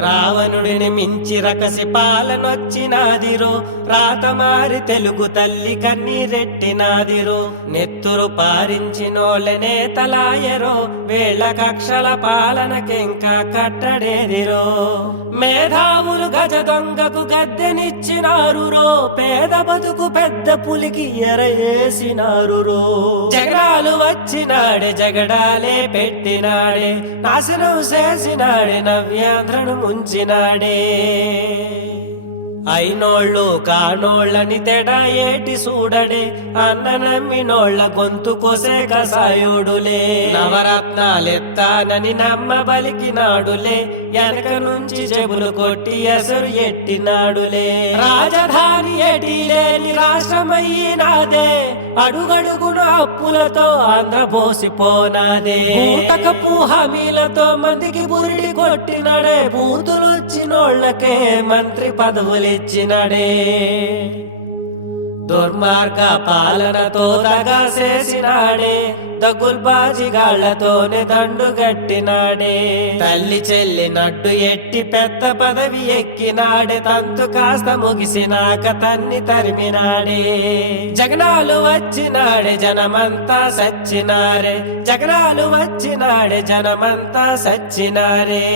రావణుడిని మించి రకసి పాలనొచ్చినాదిరో రాతమారి తెలుగు తల్లి కన్నీరెట్టినాదిరో నెత్తురు పారించినోళ్ళనే తలాయరో వేళ కక్షల పాలనకెంకా కట్టడేదిరో. మేధావులు గజ దొంగకు గద్దెనిచ్చినారు రో పేద బతుకు పెద్ద పులికి ఎరయేసినారు రో జగడాలు వచ్చినాడే జగడాలే పెట్టినాడే నాశనం చేసినాడే నవ్యాంధ్రను ముంచినాడే అయినోళ్ళు కానోళ్ళని తెడ ఏటి చూడడే అన్న నమ్మినోళ్ళ గొంతు కొసే కసాయుడులే నవరత్నాలెత్తానని నమ్మ బలికినాడులే. వెనక నుంచి చెబులు కొట్టి ఎసరు ఎట్టినాడులే. రాజధాని ఎటి లేని రాష్ట్రమయ్యినాదే అడుగడుగున అప్పులతో ఆంధ్ర పోసిపోనాదే. బూటకపు హామీలతో మందికి బురిడి కొట్టినడే. బూతులొచ్చినోళ్ళకే మంత్రి పదవులే. తెచ్చినడే దుర్మార్గ పాలనతో దగా చేసినాడే. దగుల్బాజిగాళ్ళతోనే దండు గట్టినాడే. తల్లి చెల్లి నడ్డు ఎట్టి పెద్ద పదవి ఎక్కినాడే. తంతు కాస్త ముగిసినాక తన్ని తరిమినాడే. జగనాలు వచ్చినాడే జనమంతా సచ్చినారే. జగనాలు వచ్చినాడే జనమంతా సచ్చినారే.